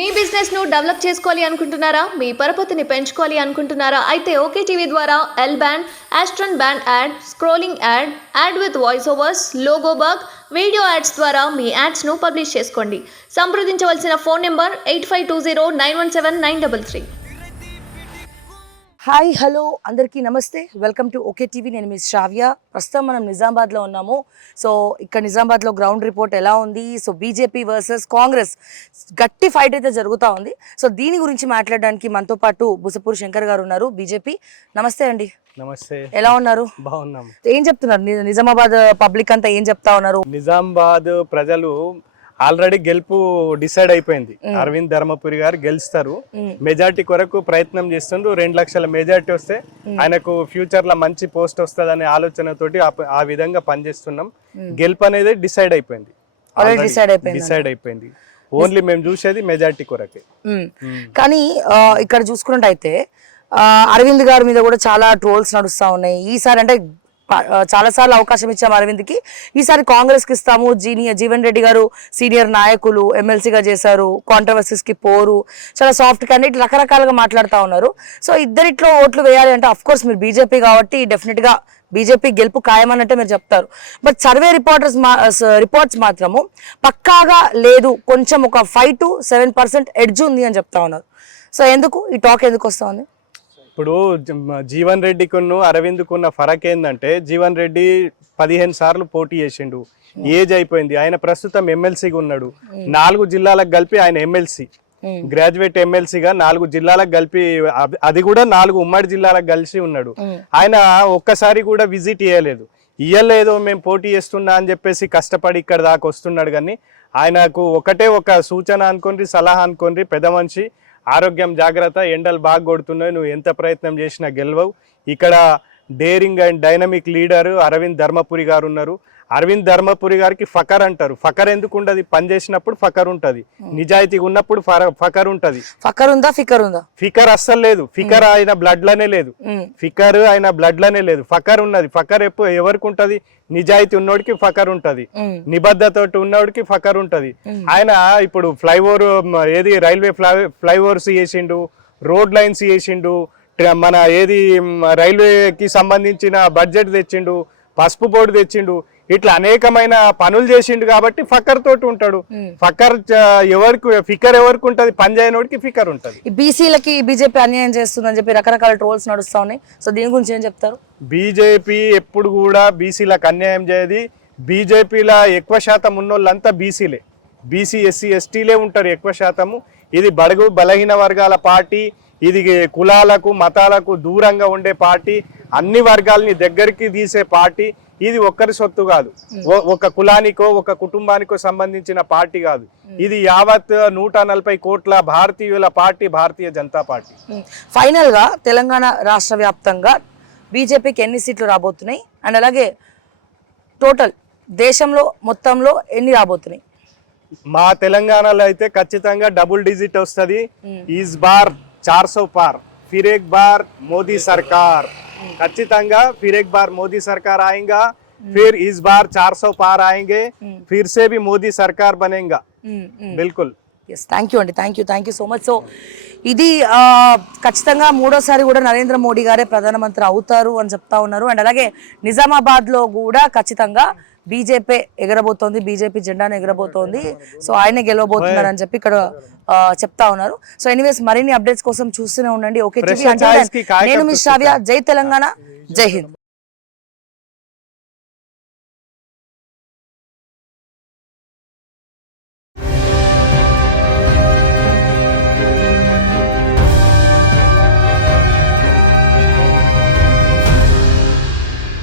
మీ business ను develop చేసుకోవాలి అనుకుంటున్నారా? మీ పరపతిని పెంచుకోవాలి అనుకుంటున్నారా? అయితే ఓకే టీవీ ద్వారా L band, Aston band ad, scrolling ad, ad with voice overs, logo bug, video ads ద్వారా మీ యాడ్స్ ను పబ్లిష్ చేసుకోండి. సంప్రదించవలసిన ఫోన్ నెంబర్ 8520917933. హాయ్ హలో అందరికీ నమస్తే, వెల్కమ్ టు ఓకే టీవీ. నేను మిస్ శ్రావ్య. ప్రస్తుతం మనం నిజామాబాద్లో ఉన్నాము. సో ఇక్కడ నిజామాబాద్లో గ్రౌండ్ రిపోర్ట్ ఎలా ఉంది? సో బీజేపీ వర్సెస్ కాంగ్రెస్ గట్టి ఫైట్ అయితే జరుగుతూ ఉంది. సో దీని గురించి మాట్లాడడానికి మనతో పాటు బుసపూర్ శంకర్ గారు ఉన్నారు, బీజేపీ. నమస్తే అండి. నమస్తే. ఎలా ఉన్నారు? బాగున్నాం. ఏం చెప్తున్నారు నిజామాబాద్ పబ్లిక్ అంతా, ఏం చెప్తా ఉన్నారు? నిజామాబాద్ ప్రజలు ఆల్రెడీ గెలుపు డిసైడ్ అయిపోయింది. అరవింద్ ధర్మపురి గారు గెలుస్తారు, మెజార్టీ కొరకు ప్రయత్నం చేస్తుండ్రు. 2 లక్షల మెజార్టీ వస్తే ఆయనకు ఫ్యూచర్ లో మంచి పోస్ట్ వస్తుంది అనే ఆలోచనతోటి ఆ విధంగా పనిచేస్తున్నాం. గెలుపు అనేది డిసైడ్ అయిపోయింది. ఓన్లీ మేము చూసేది మెజార్టీ కొరకే. కానీ ఇక్కడ చూసుకున్నట్టయితే అరవింద్ గారి మీద కూడా చాలా ట్రోల్స్ నడుస్తా ఉన్నాయి. ఈసారి అంటే చాలా సార్లు అవకాశం ఇచ్చాము అరవింద్కి, ఈసారి కాంగ్రెస్ కి ఇస్తాము. జీవన్ రెడ్డి గారు సీనియర్ నాయకులు, ఎమ్మెల్సీగా చేశారు, కాంట్రవర్సీస్ కి పోరు, చాలా సాఫ్ట్ క్యాండిడేట్, రకరకాలుగా మాట్లాడుతూ ఉన్నారు. సో ఇద్దరిట్లో ఓట్లు వేయాలి అంటే అఫ్ కోర్స్ మీరు బీజేపీ కాబట్టి డెఫినెట్ గా బీజేపీ గెలుపు ఖాయమన్నట్టే మీరు చెప్తారు. బట్ సర్వే రిపోర్ట్స్ మాత్రము పక్కాగా లేదు, కొంచెం ఒక 5 to 7% ఎడ్జ్ ఉంది అని చెప్తా ఉన్నారు. సో ఎందుకు ఈ టాక్ ఎందుకు వస్తా ఉంది? ఇప్పుడు జీవన్ రెడ్డికును అరవింద్కున్న ఫరక్ ఏంటంటే, జీవన్ రెడ్డి 15 సార్లు పోటీ చేసిండు, ఏజ్ అయిపోయింది. ఆయన ప్రస్తుతం ఎమ్మెల్సీగా ఉన్నాడు. 4 జిల్లాలకు కలిపి ఆయన ఎమ్మెల్సీ, గ్రాడ్యుయేట్ ఎమ్మెల్సీగా 4 జిల్లాలకు కలిపి, అది కూడా 4 ఉమ్మడి జిల్లాలకు కలిసి ఉన్నాడు. ఆయన ఒక్కసారి కూడా విజిట్ చేయలేదు. ఇయ్యలేదు మేము పోటీ చేస్తున్నా అని చెప్పేసి కష్టపడి ఇక్కడ దాకా వస్తున్నాడు. కానీ ఆయనకు ఒకటే ఒక సూచన అనుకోండి, సలహా అనుకోండి, పెద్ద మనిషి, ఆరోగ్యం జాగ్రత్త, ఎండలు బాగా కొడుతున్నాయి, నువ్వు ఎంత ప్రయత్నం చేసినా గెలవవు. ఇక్కడ daring and dynamic leader Arvind Dharmapuri గారు ఉన్నారు. అరవింద్ ధర్మపురి గారికి ఫకర్ అంటారు. ఫకర్ ఎందుకు ఉండదు? పని చేసినప్పుడు ఫకర్ ఉంటది, నిజాయితీగా ఉన్నప్పుడు ఫకర్ ఉంటది. ఫకర్ ఉందా? ఫికర్ ఉందా? ఫికర్ అస్సలు లేదు. ఫికర్ ఆయన బ్లడ్ లోనే లేదు. ఫకర్ ఉన్నది. ఫకర్ ఎవరికి ఉంటది? నిజాయితీ ఉన్నోడికి ఫకర్ ఉంటది, నిబద్ధత ఉన్నోడికి ఫకర్ ఉంటది. ఆయన ఇప్పుడు ఫ్లైఓవర్ ఏది రైల్వే ఫ్లైఓవర్స్ చేసిండు, రోడ్ లైన్స్ చేసిండు, మన ఏది రైల్వేకి సంబంధించిన బడ్జెట్ తెచ్చిండు, పసుపు బోర్డు తెచ్చిండు, ఇట్లా అనేకమైన పనులు చేసిండు. కాబట్టి ఫకర్ తోటి ఉంటాడు. ఫకర్ ఫికర్ ఎవరికి ఉంటది? పని చేయనోడికి ఫికర్ ఉంటది. బీసీలకి బీజేపీ అన్యాయం చేస్తుందని చెప్పి రకరకాల ట్రోల్స్ నడుస్తా ఉన్నాయి. సో దీని గురించి ఏం చెప్తారు? బీజేపీ ఎప్పుడు కూడా బీసీలకు అన్యాయం చేయదు. బీజేపీలో ఎక్కువ శాతం ఉన్నోళ్ళంతా బీసీలే, బీసీ ఎస్సీ ఎస్టీలే ఉంటారు ఎక్కువ శాతము. ఇది బడుగు బలహీన వర్గాల పార్టీ, ఇది కులాలకు మతాలకు దూరంగా ఉండే పార్టీ, అన్ని వర్గాలని దగ్గరికి తీసే పార్టీ. ఇది ఒక్కరి సొత్తు కాదు, ఒక కులానికో ఒక కుటుంబానికో సంబంధించిన పార్టీ కాదు. ఇది యావత్ 140 కోట్ల భారతీయుల party, Bharatiya Janata party. Final గా తెలంగాణ రాష్ట్ర వ్యాప్తంగా బీజేపీకి ఎన్ని సీట్లు రాబోతున్నాయి, అండ్ అలాగే టోటల్ దేశంలో మొత్తంలో ఎన్ని రాబోతున్నాయి? మా తెలంగాణలో అయితే ఖచ్చితంగా డబుల్ డిజిట్ వస్తుంది. ఈస్ బార్ 400 పార్, फिर एक बार मोदी सरकार, ఖచ్చితంగా फिर एक बार मोदी सरकार आएगा, फिर इस बार 400 पार आएंगे, फिर से भी मोदी सरकार बनेगा. బిల్కుల్. ఎస్, థ్యాంక్ యూ అండి, thank you so much. So ఇది ఖచ్చితంగా 3వసారి కూడా నరేంద్ర మోడీ గారే ప్రధానమంత్రి అవుతారు అని చెప్తా ఉన్నారు. అండ్ అలాగే నిజామాబాద్లో కూడా ఖచ్చితంగా బీజేపీ ఎగరబోతోంది, బీజేపీ జెండాను ఎగరబోతోంది. సో ఆయనే గెలవబోతున్నారు అని చెప్పి ఇక్కడ చెప్తా ఉన్నారు. సో ఎనీవేస్ మరిన్ని అప్డేట్స్ కోసం చూస్తూనే ఉండండి ఓకే టీవీ. నేను మీ శ్రావ్య. జై తెలంగాణ, జై హింద్.